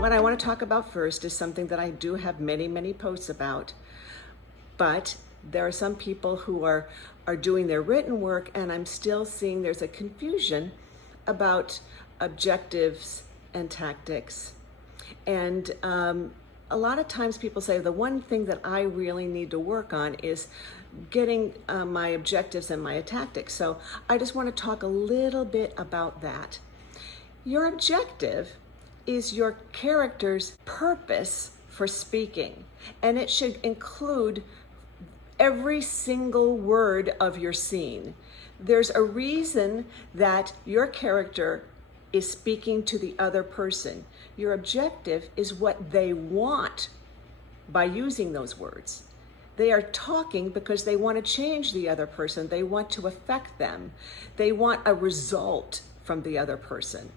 What I want to talk about first is something that I do have many posts about, but there are some people who are doing their written work, and I'm still seeing there's a confusion about objectives and tactics. And a lot of times people say the one thing that I really need to work on is getting my objectives and my tactics. So I just want to talk a little bit about that. Your objective is your character's purpose for speaking, and it should include every single word of your scene. There's a reason that your character is speaking to the other person. Your objective is what they want by using those words. They are talking because they want to change the other person. They want to affect them. They want a result from the other person.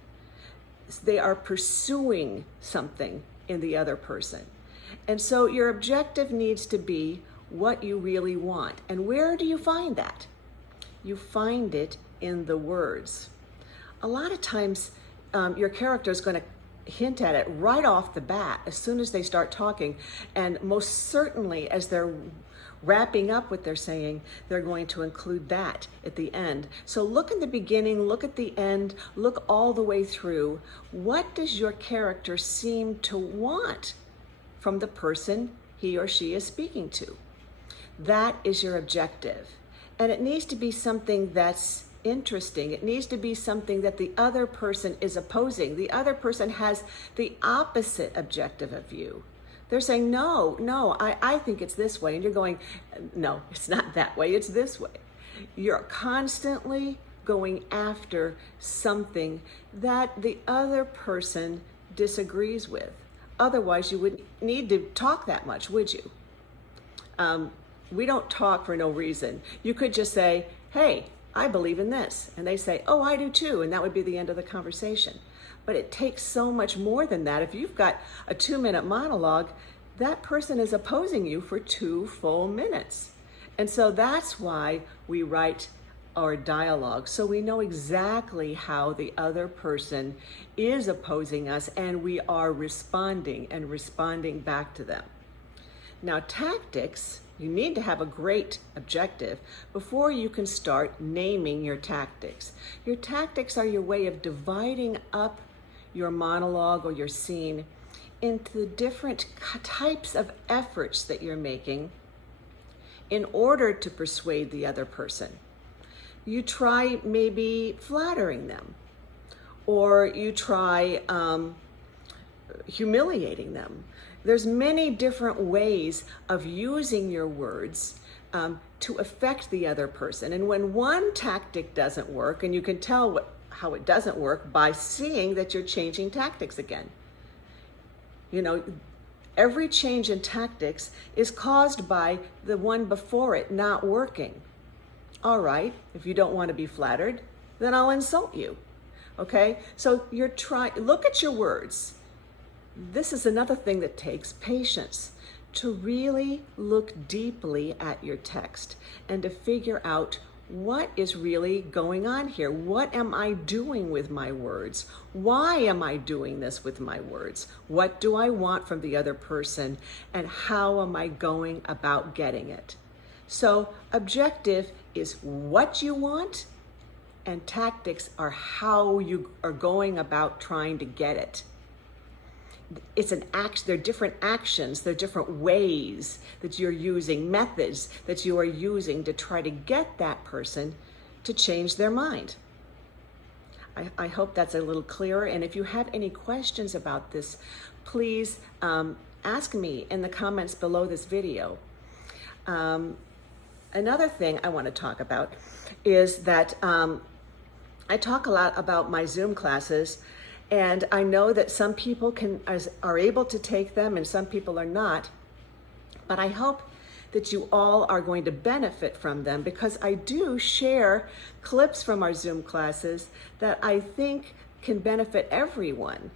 They are pursuing something in the other person. And so your objective needs to be what you really want. And where do you find that? You find it in the words. A lot of times your character is going to hint at it right off the bat as soon as they start talking, and most certainly as they're wrapping up what they're saying, they're going to include that at the end. So look in the beginning, look at the end, look all the way through. What does your character seem to want from the person he or she is speaking to? That is your objective. And it needs to be something that's interesting. It needs to be something that the other person is opposing. The other person has the opposite objective of you. They're saying, no, I think it's this way. And you're going, no, it's not that way, it's this way. You're constantly going after something that the other person disagrees with. Otherwise, you wouldn't need to talk that much, would you? We don't talk for no reason. You could just say, hey, I believe in this. And they say, oh, I do too. And that would be the end of the conversation. But it takes so much more than that. If you've got a 2-minute monologue, that person is opposing you for 2 full minutes. And so that's why we write our dialogue, so we know exactly how the other person is opposing us, and we are responding back to them. Now, tactics, you need to have a great objective before you can start naming your tactics. Your tactics are your way of dividing up your monologue or your scene into the different types of efforts that you're making in order to persuade the other person. You try maybe flattering them, or you try humiliating them. There's many different ways of using your words to affect the other person. And when one tactic doesn't work, and you can tell how it doesn't work by seeing that you're changing tactics again. You know, every change in tactics is caused by the one before it not working. All right, if you don't want to be flattered, then I'll insult you. Okay, so look at your words. This is another thing that takes patience, to really look deeply at your text and to figure out what is really going on here. What am I doing with my words? Why am I doing this with my words? What do I want from the other person? And how am I going about getting it? So objective is what you want, and tactics are how you are going about trying to get it. It's an act. There are different actions. There are different ways that you're using, methods that you are using to try to get that person to change their mind. I hope that's a little clearer. And if you have any questions about this, please ask me in the comments below this video. Another thing I want to talk about is that I talk a lot about my Zoom classes. And I know that some people are able to take them and some people are not, but I hope that you all are going to benefit from them, because I do share clips from our Zoom classes that I think can benefit everyone.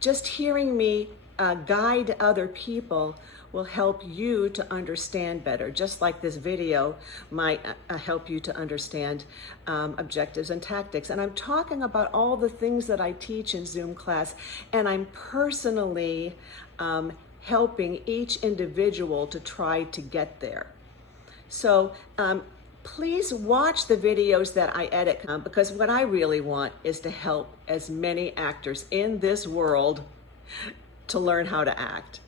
Just hearing me guide other people will help you to understand better, just like this video might help you to understand objectives and tactics. And I'm talking about all the things that I teach in Zoom class, and I'm personally helping each individual to try to get there. So please watch the videos that I edit, because what I really want is to help as many actors in this world to learn how to act.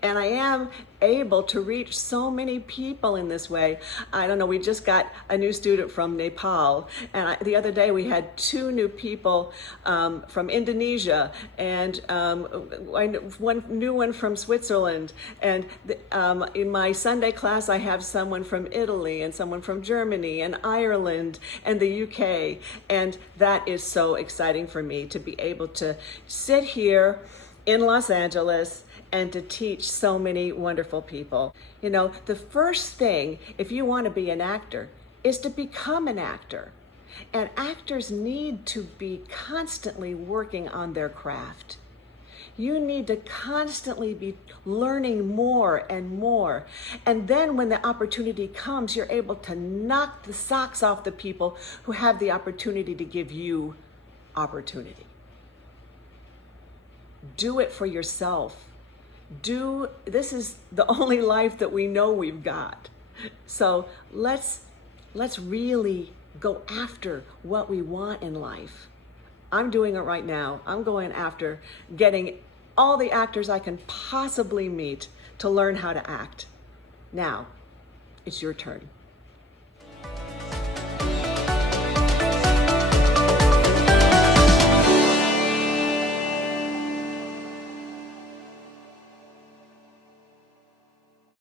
And I am able to reach so many people in this way. I don't know, we just got a new student from Nepal, and the other day we had 2 new people from Indonesia, and one new one from Switzerland. And in my Sunday class, I have someone from Italy and someone from Germany and Ireland and the UK. And that is so exciting for me to be able to sit here in Los Angeles and to teach so many wonderful people. You know, the first thing, if you want to be an actor, is to become an actor. And actors need to be constantly working on their craft. You need to constantly be learning more and more. And then when the opportunity comes, you're able to knock the socks off the people who have the opportunity to give you opportunity. Do it for yourself. This is the only life that we know we've got. So let's really go after what we want in life. I'm doing it right now. I'm going after getting all the actors I can possibly meet to learn how to act. Now, it's your turn.